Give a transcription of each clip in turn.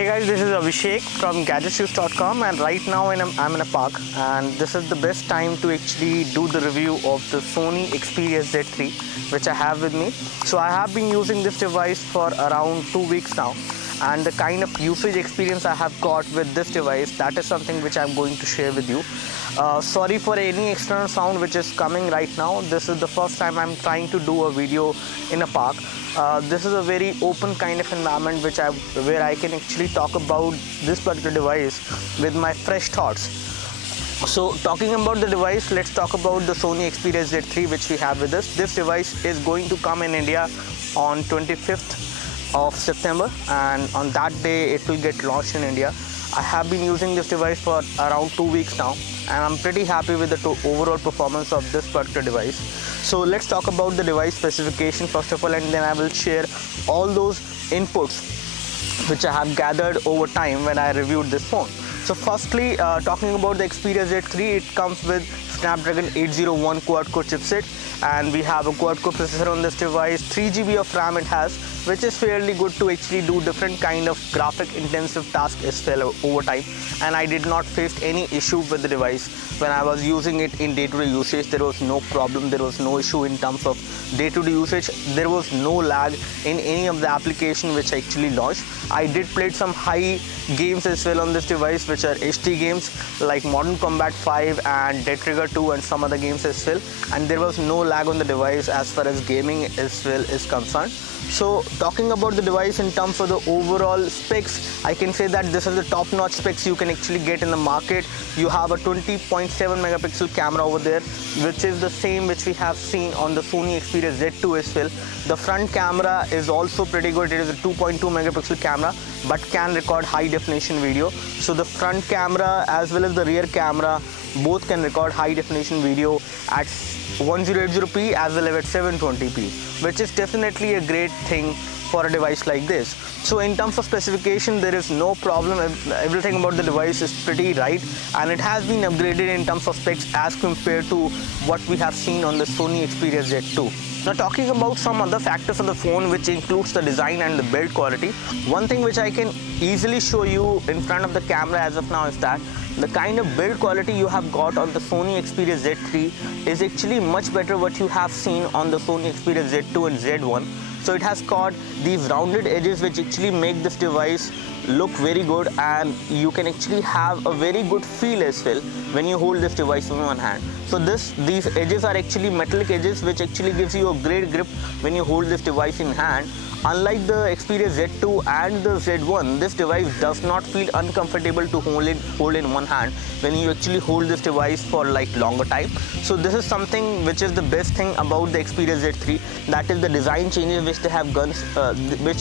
Hey guys, this is Abhishek from gadgetsjuice.com, and right now I'm in a park, and this is the best time to actually do the review of the Sony Xperia Z3 which I have with me. So I have been using this device for around 2 weeks now, and the kind of usage experience I have got with this device, that is something which I'm going to share with you. Sorry for any external sound which is coming right now. This is the first time I'm trying to do a video in a park. This is a very open kind of environment where I can actually talk about this particular device with my fresh thoughts. So talking about the device, let's talk about the Sony Xperia Z3 which we have with us. This device is going to come in India on 25th of September, and on that day it will get launched in India. I have been using this device for around 2 weeks now, and I'm pretty happy with the overall performance of this particular device. So let's talk about the device specification first of all, and then I will share all those inputs which I have gathered over time when I reviewed this phone. So firstly, talking about the Xperia Z3, it comes with Snapdragon 801 quad-core chipset, and we have a quad-core processor on this device. 3 GB of RAM it has, which is fairly good to actually do different kind of graphic intensive tasks as well over time, and I did not face any issue with the device. When I was using it in day-to-day usage, there was no problem, there was no issue in terms of day-to-day usage. There was no lag in any of the application which I actually launched. I did play some high games as well on this device, which are HD games like Modern Combat 5 and Dead Trigger 2 and some other games as well, and there was no lag on the device as far as gaming as well is concerned. So talking about the device in terms of the overall specs, I can say that this is the top-notch specs you can actually get in the market. You have a 20.7 megapixel camera over there, which is the same which we have seen on the Sony Xperia Z2 as well. The front camera is also pretty good. It is a 2.2 megapixel camera but can record high definition video. So the front camera as well as the rear camera both can record high definition video at 1080p as well as at 720p, which is definitely a great thing for a device like this. So in terms of specification, there is no problem. Everything about the device is pretty right, and it has been upgraded in terms of specs as compared to what we have seen on the Sony Xperia Z2. Now talking about some other factors on the phone, which includes the design and the build quality, one thing which I can easily show you in front of the camera as of now is that the kind of build quality you have got on the Sony Xperia Z3 is actually much better what you have seen on the Sony Xperia Z2 and Z1. So it has got these rounded edges which actually make this device look very good, and you can actually have a very good feel as well when you hold this device in one hand. So these edges are actually metallic edges which actually gives you a great grip when you hold this device in hand. Unlike the Xperia Z2 and the Z1, this device does not feel uncomfortable to hold in one hand when you actually hold this device for like longer time. So this is something which is the best thing about the Xperia Z3, that is the design changes which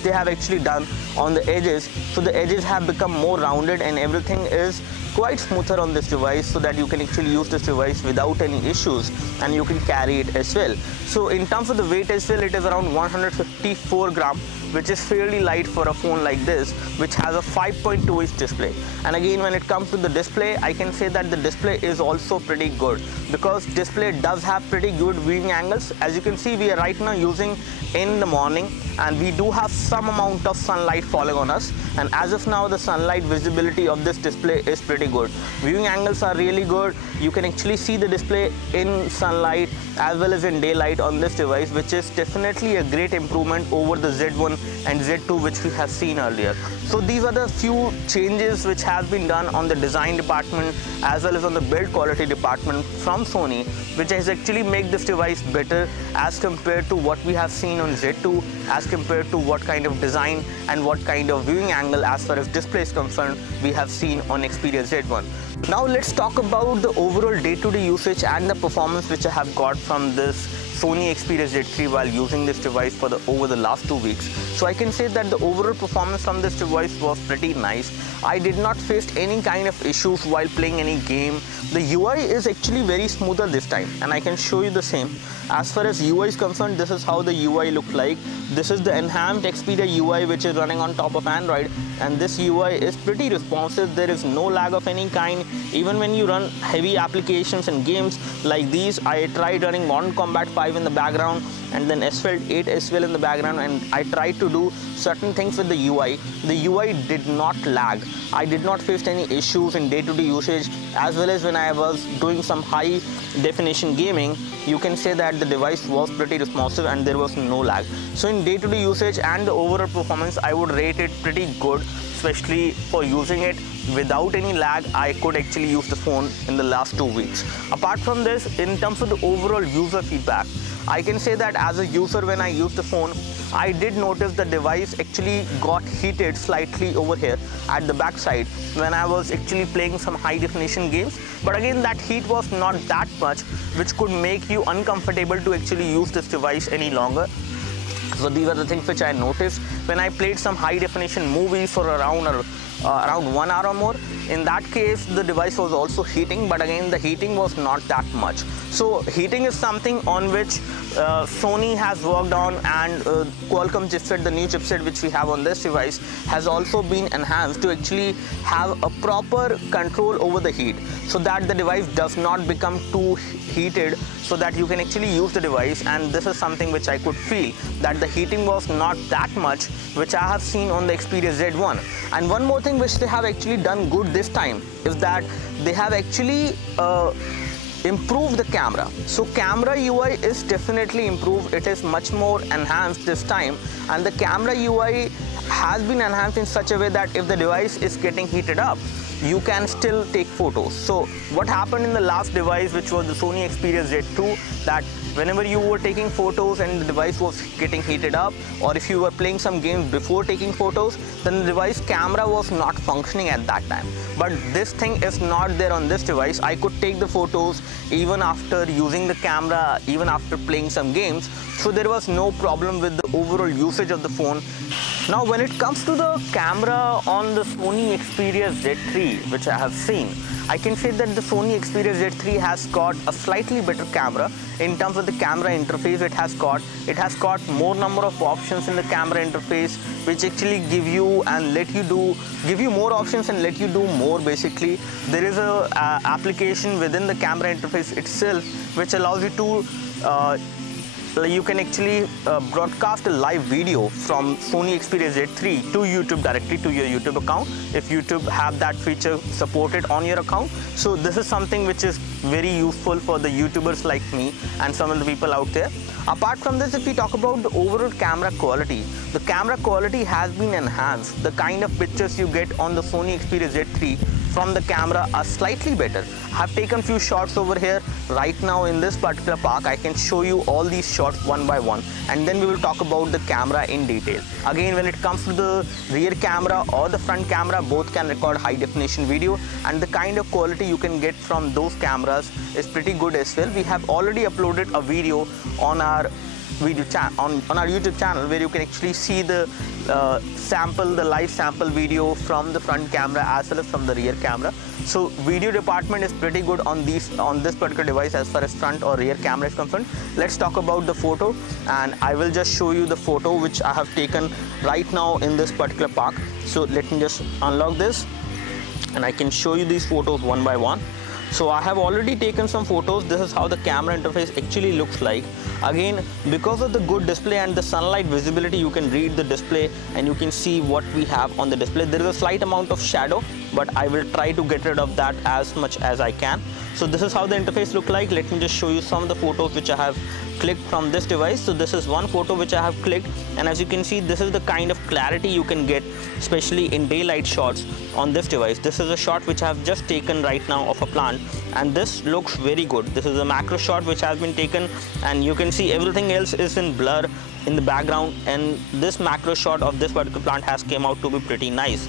they have actually done on the edges. So the edges have become more rounded and everything is quite smoother on this device, so that you can actually use this device without any issues and you can carry it as well. So in terms of the weight as well, it is around 154 grams, which is fairly light for a phone like this, which has a 5.2-inch display. And again, when it comes to the display, I can say that the display is also pretty good, because display does have pretty good viewing angles. As you can see, we are right now using in the morning, and we do have some amount of sunlight falling on us, and as of now the sunlight visibility of this display is pretty good. Viewing angles are really good. You can actually see the display in sunlight as well as in daylight on this device, which is definitely a great improvement over the Z1 and Z2 which we have seen earlier. So these are the few changes which have been done on the design department as well as on the build quality department from Sony, which has actually made this device better as compared to what we have seen on Z2, as compared to what kind of design and what kind of viewing angle as far as display is concerned we have seen on Xperia Z1. Now let's talk about the overall day-to-day usage and the performance which I have got from this Sony Xperia Z3 while using this device for over the last 2 weeks. So I can say that the overall performance from this device was pretty nice. I did not face any kind of issues while playing any game. The UI is actually very smoother this time, and I can show you the same. As far as UI is concerned, this is how the UI looks like. This is the enhanced Xperia UI which is running on top of Android, and this UI is pretty responsive. There is no lag of any kind. Even when you run heavy applications and games like these, I tried running Modern Combat 5 5 in the background and then asphalt 8 as well in the background, and I tried to do certain things with the UI. The UI did not lag. I did not face any issues in day-to-day usage, as well as when I was doing some high definition gaming. You can say that the device was pretty responsive and there was no lag. So in day-to-day usage and the overall performance, I would rate it pretty good, especially for using it without any lag. I could actually use the phone in the last 2 weeks. Apart from this, in terms of the overall user feedback, I can say that as a user, when I used the phone, I did notice the device actually got heated slightly over here at the back side when I was actually playing some high definition games. But again, that heat was not that much, which could make you uncomfortable to actually use this device any longer. So these are the things which I noticed when I played some high definition movies for around 1 hour or more. In that case, the device was also heating, but again, the heating was not that much. So heating is something on which Sony has worked on, and Qualcomm chipset, the new chipset which we have on this device, has also been enhanced to actually have a proper control over the heat, so that the device does not become too heated, so that you can actually use the device. And this is something which I could feel that the heating was not that much, which I have seen on the Xperia Z1. And one more thing which they have actually done good this time is that they have actually improved the camera. So camera UI is definitely improved. It is much more enhanced this time, and the camera UI has been enhanced in such a way that if the device is getting heated up, you can still take photos. So what happened in the last device, which was the Sony Xperia Z2, that whenever you were taking photos and the device was getting heated up, or if you were playing some games before taking photos, then the device camera was not functioning at that time. But this thing is not there on this device. I could take the photos even after using the camera, even after playing some games. So there was no problem with the overall usage of the phone. Now when it comes to the camera on the Sony Xperia Z3, which I have seen, I can say that the Sony Xperia Z3 has got a slightly better camera. In terms of the camera interface, it has got more number of options in the camera interface, which actually give you more options and let you do more. Basically, there is a application within the camera interface itself which allows you to you can actually broadcast a live video from Sony Xperia Z3 to YouTube directly to your YouTube account, if YouTube have that feature supported on your account. So this is something which is very useful for the YouTubers like me and some of the people out there. Apart from this, if we talk about the overall camera quality, the camera quality has been enhanced. The kind of pictures you get on the Sony Xperia Z3 from the camera are slightly better. I have taken few shots over here right now in this particular park. I can show you all these shots one by one, and then we will talk about the camera in detail. Again, when it comes to the rear camera or the front camera, both can record high definition video, and the kind of quality you can get from those cameras is pretty good as well. We have already uploaded a video on our YouTube channel where you can actually see the live sample video from the front camera as well as from the rear camera. So video department is pretty good on this particular device as far as front or rear camera is concerned. Let's talk about the photo, and I will just show you the photo which I have taken right now in this particular park. So let me just unlock this and I can show you these photos one by one. So I have already taken some photos. This is how the camera interface actually looks like. Again, because of the good display and the sunlight visibility, you can read the display and you can see what we have on the display. There is a slight amount of shadow, but I will try to get rid of that as much as I can. So this is how the interface look like. Let me just show you some of the photos which I have clicked from this device. So this is one photo which I have clicked, and as you can see, this is the kind of clarity you can get, especially in daylight shots on this device. This is a shot which I have just taken right now of a plant, and this looks very good. This is a macro shot which has been taken, and you can see everything else is in blur in the background, and this macro shot of this particular plant has came out to be pretty nice.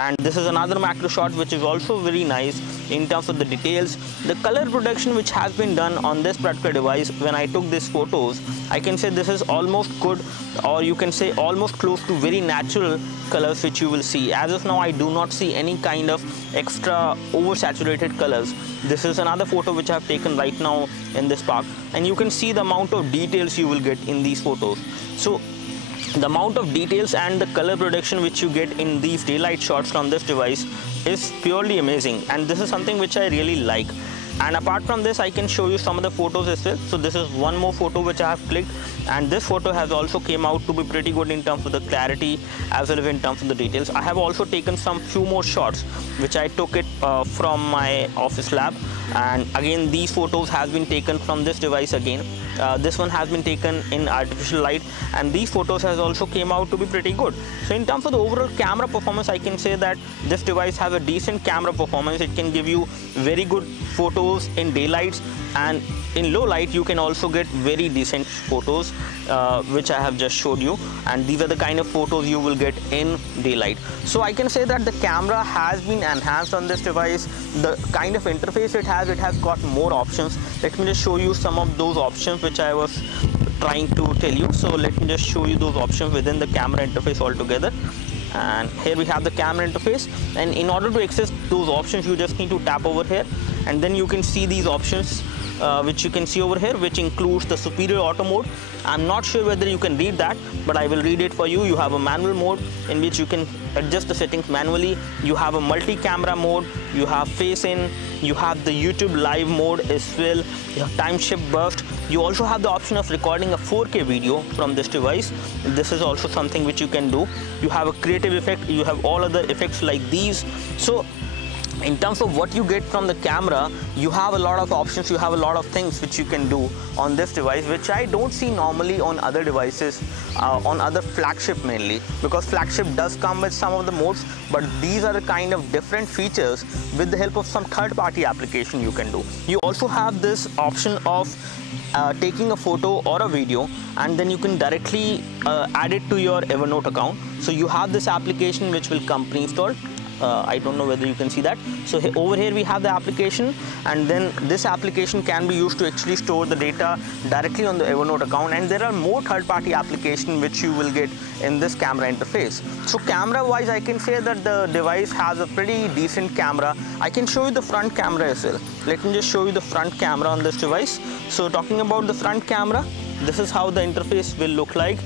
And this is another macro shot which is also very nice in terms of the details. The color production which has been done on this particular device, when I took these photos, I can say this is almost good, or you can say almost close to very natural colors which you will see. As of now, I do not see any kind of extra oversaturated colors. This is another photo which I have taken right now in this park, and you can see the amount of details you will get in these photos. So the amount of details and the color production which you get in these daylight shots from this device is purely amazing, and this is something which I really like. And apart from this, I can show you some of the photos as well. So this is one more photo which I have clicked, and this photo has also came out to be pretty good in terms of the clarity as well as in terms of the details. I have also taken some few more shots which I took it from my office lab, and again these photos have been taken from this device again. This one has been taken in artificial light, and these photos has also came out to be pretty good. So in terms of the overall camera performance, I can say that this device has a decent camera performance. It can give you very good photos in daylights, and in low light you can also get very decent photos, which I have just showed you, and these are the kind of photos you will get in daylight. So I can say that the camera has been enhanced on this device. The kind of interface it has got more options. Let me just show you some of those options which I was trying to tell you. So let me just show you those options within the camera interface altogether. And here we have the camera interface, and in order to access those options you just need to tap over here, and then you can see these options which you can see over here, which includes the superior auto mode. I'm not sure whether you can read that, but I will read it for you. You have a manual mode in which you can adjust the settings manually. You have a multi-camera mode, you have face in, you have the YouTube live mode as well, you have time shift burst. You also have the option of recording a 4K video from this device. This is also something which you can do. You have a creative effect, you have all other effects like these. So in terms of what you get from the camera, you have a lot of options, you have a lot of things which you can do on this device, which I don't see normally on other devices, on other flagship mainly, because flagship does come with some of the modes, but these are the kind of different features with the help of some third-party application you can do. You also have this option of taking a photo or a video, and then you can directly add it to your Evernote account. So you have this application which will come pre-installed. I don't know whether you can see that. So over here we have the application, and then this application can be used to actually store the data directly on the Evernote account, and there are more third-party applications which you will get in this camera interface. So camera wise, I can say that the device has a pretty decent camera. I can show you the front camera as well. Let me just show you the front camera on this device. So talking about the front camera, this is how the interface will look like.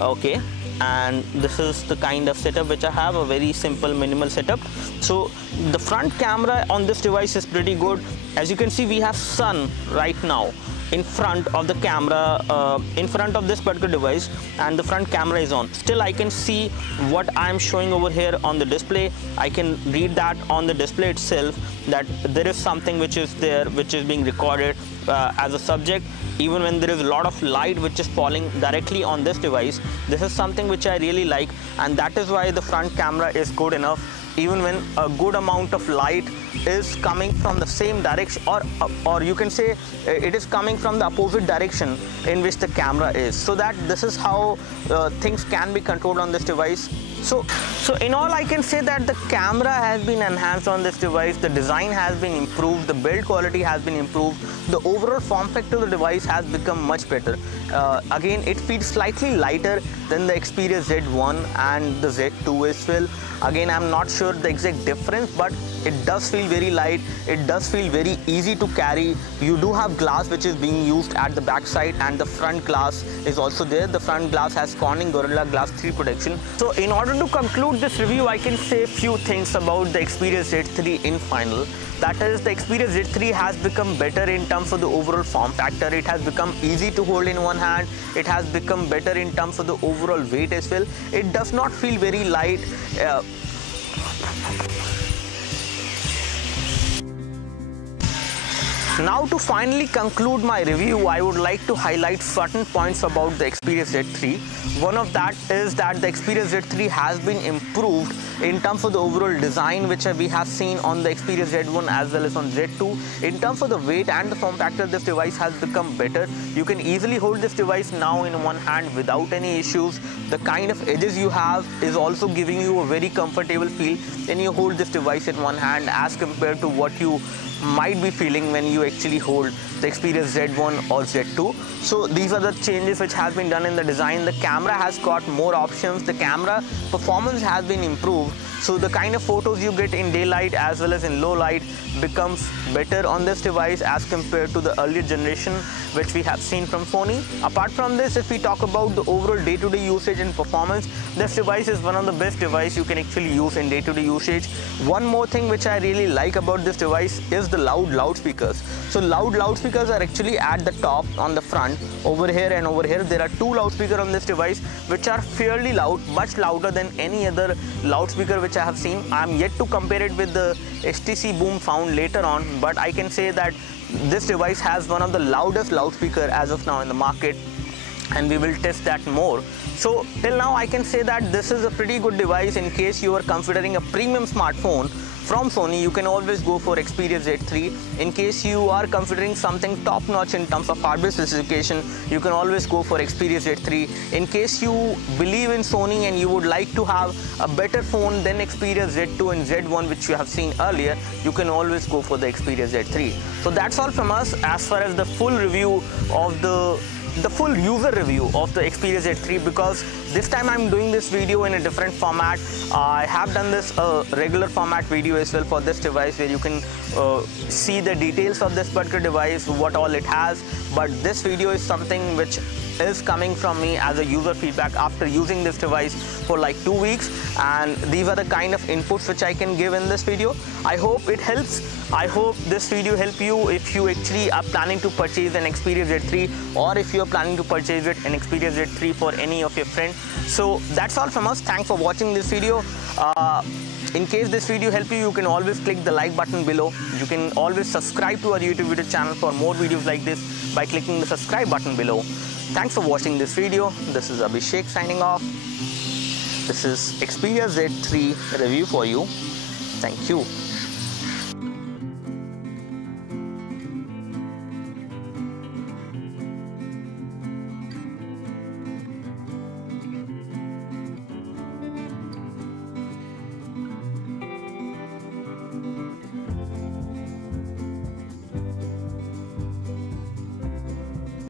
Okay. And this is the kind of setup which I have, a very simple minimal setup. So the front camera on this device is pretty good. As you can see, we have sun right now in front of the camera, in front of this particular device, and the front camera is on. Still I can see what I'm showing over here on the display. I can read that on the display itself, that there is something which is there, which is being recorded as a subject. Even when there is a lot of light which is falling directly on this device, this is something which I really like, and that is why the front camera is good enough. Even when a good amount of light is coming from the same direction, or you can say it is coming from the opposite direction in which the camera is, so that this is how things can be controlled on this device. So in all, I can say that the camera has been enhanced on this device, the design has been improved, the build quality has been improved, the overall form factor of the device has become much better. Again, it feels slightly lighter than the Xperia Z1 and the Z2 as well. Again, I'm not sure the exact difference, but it does feel very light, it does feel very easy to carry. You do have glass which is being used at the back side, and the front glass is also there. The front glass has Corning Gorilla Glass 3 protection. So in order to conclude this review, I can say a few things about the Xperia Z3 in final. That is, the Xperia Z3 has become better in terms of the overall form factor. It has become easy to hold in one hand. It has become better in terms of the overall weight as well. It does not feel very light. Now, to finally conclude my review, I would like to highlight certain points about the Xperia Z3. One of that is that the Xperia Z3 has been improved in terms of the overall design which we have seen on the Xperia Z1 as well as on Z2. In terms of the weight and the form factor, this device has become better. You can easily hold this device now in one hand without any issues. The kind of edges you have is also giving you a very comfortable feel when you hold this device in one hand as compared to what you might be feeling when you actually hold the Xperia Z1 or Z2. So these are the changes which has been done in the design. The camera has got more options. The camera performance has been improved. So the kind of photos you get in daylight as well as in low light becomes better on this device as compared to the earlier generation which we have seen from Sony. Apart from this, if we talk about the overall day-to-day usage and performance, this device is one of the best devices you can actually use in day-to-day usage. One more thing which I really like about this device is the loudspeakers. So loudspeakers are actually at the top on the front, over here and over here. There are two loudspeakers on this device which are fairly loud, much louder than any other loudspeaker which I have seen. I'm yet to compare it with the HTC Boom found later on, but I can say that this device has one of the loudest loudspeaker as of now in the market, and we will test that more. So till now I can say that this is a pretty good device. In case you are considering a premium smartphone from Sony, you can always go for Xperia Z3. In case you are considering something top-notch in terms of hardware specification, you can always go for Xperia Z3. In case you believe in Sony and you would like to have a better phone than Xperia Z2 and Z1 which you have seen earlier, you can always go for the Xperia Z3. So that's all from us as far as the full review of the full user review of the Xperia Z3, because this time I'm doing this video in a different format. I have done this regular format video as well for this device, where you can see the details of this particular device, what all it has. But this video is something which is coming from me as a user feedback after using this device for like 2 weeks, and these are the kind of inputs which I can give in this video. I hope it helps. I hope this video help you if you actually are planning to purchase an Xperia Z3, or if you are planning to purchase an Xperia Z3 for any of your friends. So that's all from us. Thanks for watching this video. In case this video helped you, you can always click the like button below. You can always subscribe to our YouTube video channel for more videos like this by clicking the subscribe button below. Thanks for watching this video. This is Abhishek signing off. This is Xperia Z3 review for you. Thank you.